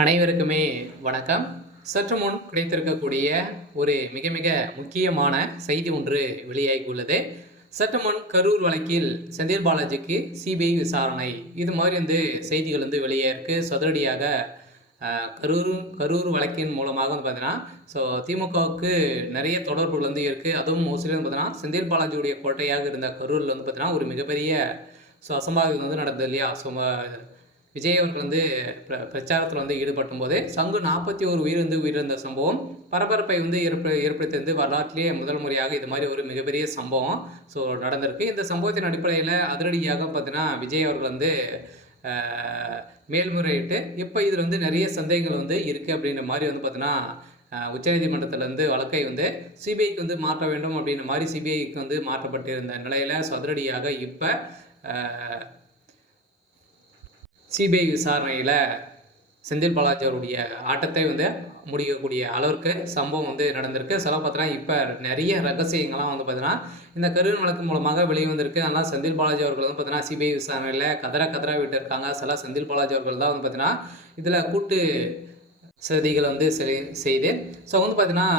அனைவருக்குமே வணக்கம். சற்று முன் கிடைத்திருக்கக்கூடிய ஒரு மிக மிக முக்கியமான செய்தி ஒன்று வெளியாகியுள்ளது. சற்று முன் கரூர் வழக்கில் செந்தில் பாலாஜிக்கு சிபிஐ விசாரணை, இது மாதிரி செய்திகள் வெளியாயிருக்கு. சதுரடியாக கரூர் வழக்கின் மூலமாக பார்த்தீங்கன்னா, ஸோ திமுகவுக்கு நிறைய தொடர்புகள் இருக்குது. அதுவும் மோஸ்ட்லி பார்த்தீங்கன்னா செந்தில் பாலாஜியுடைய கோட்டையாக இருந்த கரூரில் பார்த்தீங்கன்னா ஒரு மிகப்பெரிய அசம்பாவிதம் நடந்தது இல்லையா? ஸோ விஜய் அவர்கள் பிரச்சாரத்தில் ஈடுபட்டும் போது சங்கு 41 உயிர் உயிரிழந்த சம்பவம் பரபரப்பை ஏற்படுத்தி வரலாற்றிலேயே முதல் முறையாக இது மாதிரி ஒரு மிகப்பெரிய சம்பவம் ஸோ நடந்திருக்கு. இந்த சம்பவத்தின் அடிப்படையில் அதிரடியாக பார்த்தீங்கன்னா விஜய் அவர்கள் மேல்முறையிட்டு இப்போ இதில் நிறைய சந்தேகங்கள் இருக்குது அப்படின்ற மாதிரி பார்த்தீங்கன்னா உச்சநீதிமன்றத்தில் வழக்கை சிபிஐக்கு மாற்ற வேண்டும் அப்படின்ற மாதிரி சிபிஐக்கு மாற்றப்பட்டிருந்த நிலையில் ஸோ அதிரடியாக இப்போ சிபிஐ விசாரணையில் செந்தில் பாலாஜி அவருடைய ஆட்டத்தை முடிக்கக்கூடிய அளவிற்கு சம்பவம் நடந்திருக்கு. சில பார்த்தீங்கன்னா இப்போ நிறைய ரகசியங்கள்லாம் பார்த்தீங்கன்னா இந்த கரூர் வழக்கு மூலமாக வெளியே வந்திருக்கு. அதனால் செந்தில் பாலாஜி அவர்கள் பார்த்தீங்கன்னா சிபிஐ விசாரணையில் கதற விட்டு இருக்காங்க. சில செந்தில் பாலாஜி அவர்கள் தான் பார்த்தீங்கன்னா இதில் கூட்டு சதிகளை செய்து ஸோ பார்த்தீங்கன்னா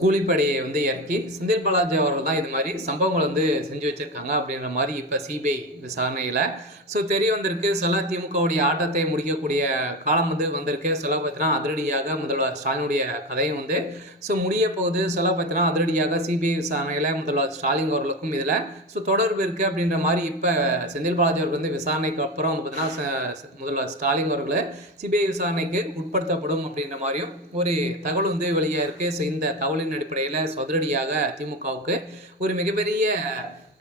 கூலிப்படையை இறக்கி செந்தில் பாலாஜி அவர்கள் தான் இது மாதிரி சம்பவங்கள் செஞ்சு வச்சுருக்காங்க அப்படின்ற மாதிரி இப்போ சிபிஐ விசாரணையில் ஸோ தெரிய வந்திருக்கு. சில திமுகவுடைய ஆட்டத்தை முடிக்கக்கூடிய காலம் வந்திருக்கு. சில பார்த்தீங்கன்னா அதிரடியாக முதல்வர் ஸ்டாலினுடைய கதையும் ஸோ முடிய போகுது. சில பார்த்தீங்கன்னா அதிரடியாக சிபிஐ விசாரணையில் முதல்வர் ஸ்டாலின் அவர்களுக்கும் இதில் ஸோ தொடர்பு இருக்குது அப்படின்ற மாதிரி இப்போ செந்தில் பாலாஜி அவர்கள் விசாரணைக்கு அப்புறம் பார்த்தீங்கன்னா முதல்வர் ஸ்டாலின் அவர்கள் சிபிஐ விசாரணைக்கு உட்படுத்தப்படும் அப்படின்ற மாதிரியும் ஒரு தகவல் வெளியாக இருக்குது. ஸோ இந்த தகவலின் அடிப்படையில் அதிரடியாக திமுகவுக்கு ஒரு மிகப்பெரிய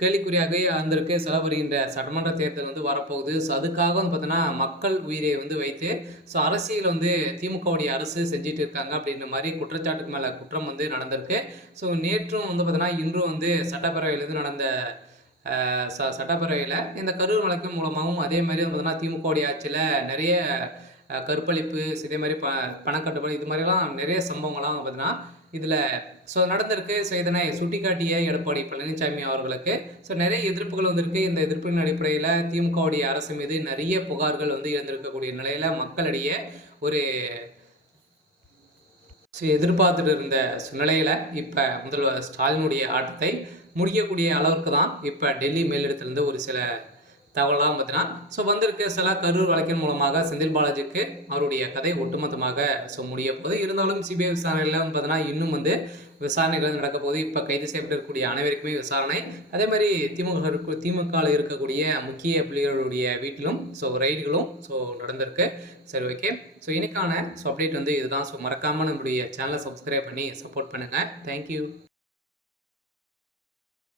கேள்விக்குறியாக இருந்திருக்கு. சில வருகின்ற சட்டமன்ற தேர்தல் வரப்போகுது. ஸோ அதுக்காக பார்த்தீங்கன்னா மக்கள் உயிரை வைத்து ஸோ அரசியல் திமுகவுடைய அரசு செஞ்சுட்டு இருக்காங்க அப்படின்ற மாதிரி குற்றச்சாட்டுக்கு மேலே குற்றம் நடந்திருக்கு. ஸோ நேற்றும் பார்த்தீங்கன்னா இன்றும் சட்டப்பேரவையிலேருந்து நடந்த சட்டப்பேரவையில் இந்த கரூர் வழக்கு மூலமாகவும் அதே மாதிரி பார்த்தீங்கன்னா திமுகவுடைய ஆட்சியில் நிறைய கற்பழிப்பு இதே மாதிரி பணக்கட்டுப்பாடு இது மாதிரிலாம் நிறைய சம்பவங்கள்லாம் பார்த்தீங்கன்னா இதில் ஸோ நடந்திருக்கு. ஸோ இதனை சுட்டிக்காட்டிய எடப்பாடி பழனிசாமி அவர்களுக்கு ஸோ நிறைய எதிர்ப்புகள் வந்திருக்கு. இந்த எதிர்ப்பின் அடிப்படையில் திமுகவுடைய அரசு மீது நிறைய புகார்கள் இருந்திருக்கக்கூடிய நிலையில் மக்களிடையே ஒரு எதிர்பார்த்துட்டு இருந்த நிலையில் இப்போ முதல்வர் ஸ்டாலினுடைய ஆட்டத்தை முடிக்கக்கூடிய அளவுக்கு தான் இப்போ டெல்லி மேலிடத்திலிருந்து ஒரு சில தகவலாம் பார்த்தீங்கன்னா ஸோ வந்திருக்கு. சில கரூர் வழக்கின் மூலமாக செந்தில் பாலாஜிக்கு அவருடைய கதை ஒட்டுமொத்தமாக ஸோ முடிய போகுது. இருந்தாலும் சிபிஐ விசாரணையில் பார்த்தீங்கன்னா இன்னும் விசாரணைகள் நடக்க போது. இப்போ கைது செய்யப்பட்டிருக்கக்கூடிய அனைவருக்குமே விசாரணை. அதே மாதிரி திமுகவில் இருக்கக்கூடிய முக்கிய புள்ளிகளுடைய வீட்டிலும் ஸோ ரைடுகளும் ஸோ நடந்திருக்கு. சரி, ஓகே. ஸோ இன்னைக்கான ஸோ அப்டேட் இதுதான். ஸோ மறக்காமல் நம்மளுடைய சேனலை சப்ஸ்கிரைப் பண்ணி சப்போர்ட் பண்ணுங்கள். தேங்க்யூ.